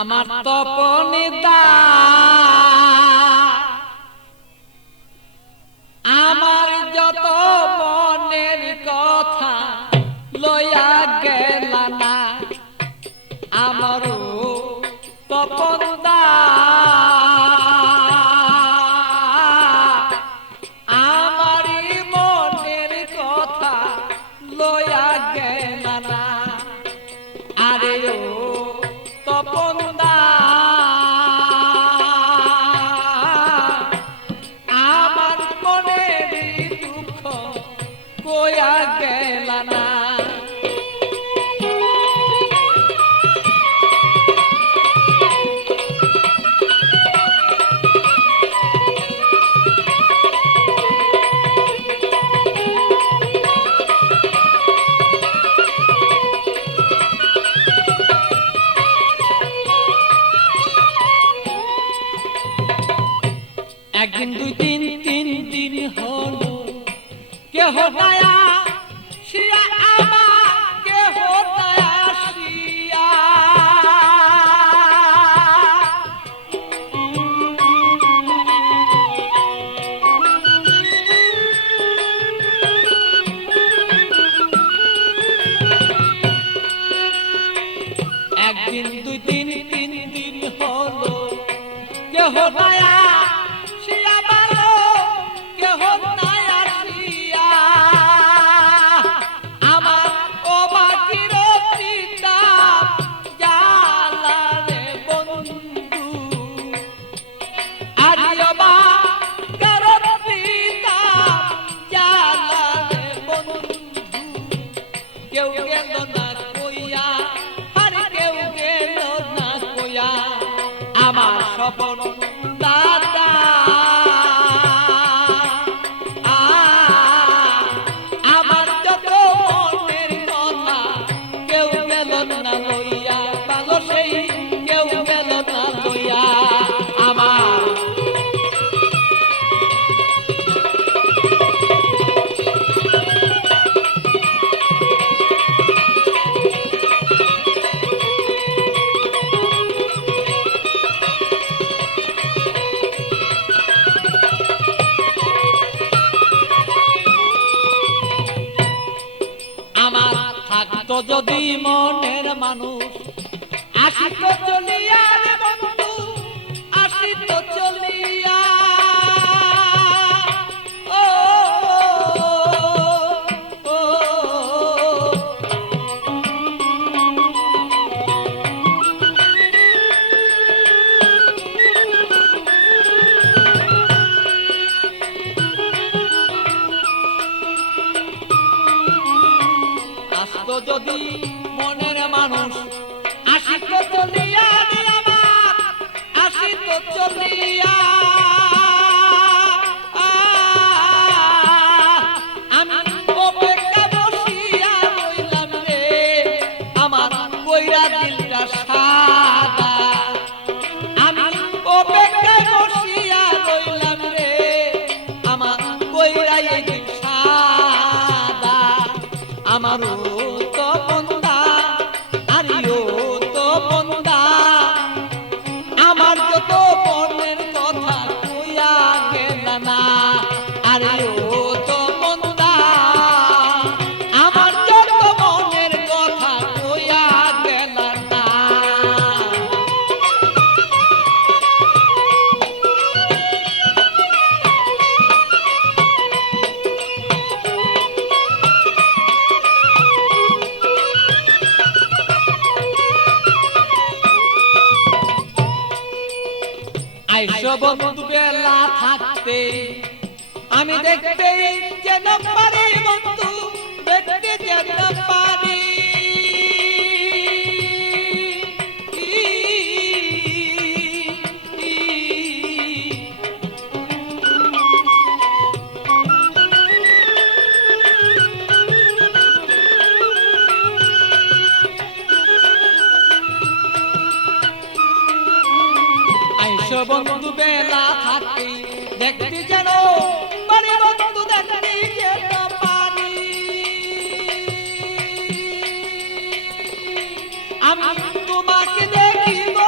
আমার তপনে দা আমার যত মনের কথা লইয়া গেল না আমারও তপন দা আমারই মনের কথা লইয়া গেল না আরে ও তপন দা আমার মনের দুঃখ কইয়া গেল না একদিন দুই দিন তিন দিন হলো কেহ দয়া শিয়া আমার কেহ দয়া শিয়া একদিন দুই দিন তিন দিন হলো কেহ দয়া আমার স্বপন দাদা আমার যত মনের কথা কেউ গেল না লইয়া ভালো সেই কেউ গেল না লইয়া আমার থাকতো যদি মনের মানুষ আসিত চলিয়া রে বন্ধু আসিত চলিয়া ও যদি মনের মানুষ আসিত চলিয়া রে আমার আসিত চলিয়া আমি অপেক্ষা বসিয়া রইলাম রে আমার কইরা দিলটা সাদা আমি অপেক্ষা বসিয়া রইলাম রে আমার কইরা এই দিল সাদা আমারও আমার যত মনের কথা কইয়া গেল না আরে ও তো মন্দা আমার যত মনের কথা কইয়া গেল না আইসো বন্ধু বেলা থাকতে আমি দেখতে যেন পারি বন্ধু দেখতে যেন পারি আইসো বন্ধু বেলা থাকতে দেখতে যেন পারি বন্ধু দেখতে যেন পারি আমি তোমাকে দেখিব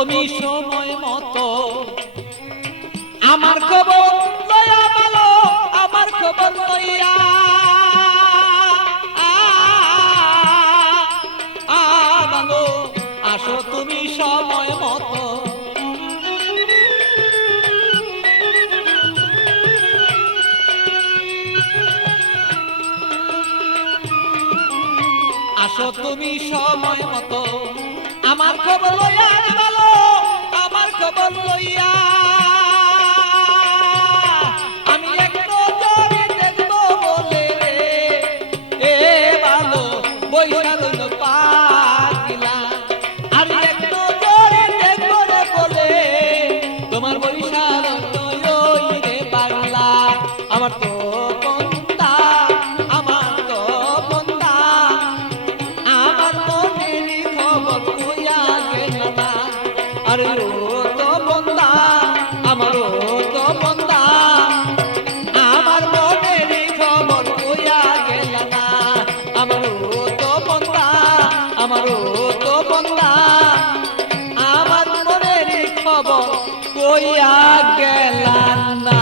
তুমি সময় মতো আমার খবর লইয়া ভালো আমার খবর লইয়া ভালো আসো তুমি সময় মতো আসো তুমি সময় মতো আমার খবর লইয়া ভালো আমার খবর লইয়া আমি একটু জোরে দেখবো বলে এ ভালো বৈশাল পাগলা আর একটু জোরে দেখবো রে বলে তোমার বৈশাল রে পাগলা আমার তো বন্ধা আমার তো বন্ধা আমার মনের খবর কইয়া গেল না আরে ও তো বন্ধা আমার ও তো বন্ধা আমার মনের খবর কইয়া গেল না আমার ও তো বন্ধা আমার ও তো বন্ধা আমার মনের খবর কইয়া গেল না